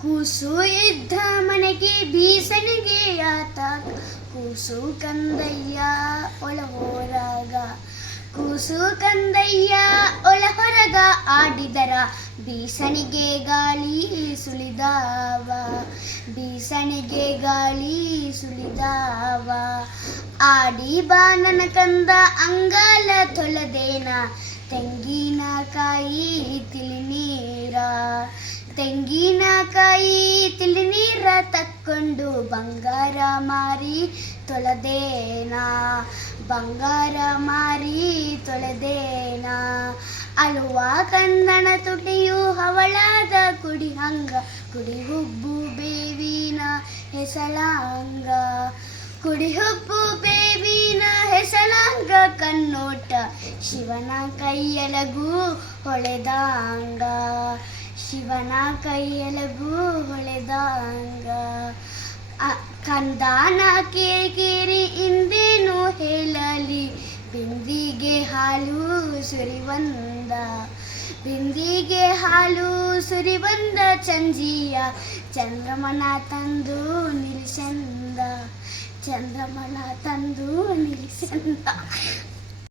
ಕೂಸು ಇದ್ದ ಮನೆಗೆ ಬೀಸಣಿಗೆ ಆತ ಕೂಸು ಕಂದಯ್ಯ ಒಳ ಹೊರಗ ಕೂಸು ಕಂದಯ್ಯ ಒಳ ಹೊರಗ ಆಡಿದರ ಬೀಸಣಿಗೆ ಗಾಳಿ ಸುಳಿದಾವ ಬೀಸಣಿಗೆ ಗಾಳಿ ಸುಳಿದಾವ ಆಡಿ ಬಾ ನನ್ನ ಕಂದ ಅಂಗಾಲ ತೊಳೆದೇನ ತೆಂಗಿನಕಾಯಿ ತಿಳಿನೀರ ತೆಂಗಿನಕಾಯಿ ತಿಳಿನೀರ ತಕ್ಕೊಂಡು ಬಂಗಾರ ಮಾರಿ ತೊಳೆದೇನಾ ಬಂಗಾರ ಮಾರಿ ತೊಳೆದೇನಾ ಅಳುವ ಕಂದನ ತುಟಿಯು ಹವಳಾದ ಕುಡಿ ಹಂಗ ಕುಡಿ ಹುಬ್ಬು ಬೇವಿನ ಹೆಸಳಂಗ ಕುಡಿ ಹುಬ್ಬು ಬೇವಿನ ಹೆಸಳಂಗ ಕಣ್ಣೋಟ ಶಿವನ ಕೈಯಲಗೂ ಹೊಳೆದಂಗ ಶಿವನ ಕೈಯಲಗೂ ಹೊಳೆದಂಗ ಕಂದಾನ ಕೇರಿ ಇಂದೇನು ಹೇಳಲಿ ಬಿಂದಿಗೆ ಹಾಲು ಸುರಿವಂದ ಬಿಂದಿಗೆ ಹಾಲು ಸುರಿವಂದ ಚಂಜಿಯ ಚಂದ್ರಮನ ತಂದು ನಿಲ್ಲಿಸಂದ ಚಂದ್ರಮನ ತಂದು ನಿಲ್ಲಿಸಂದ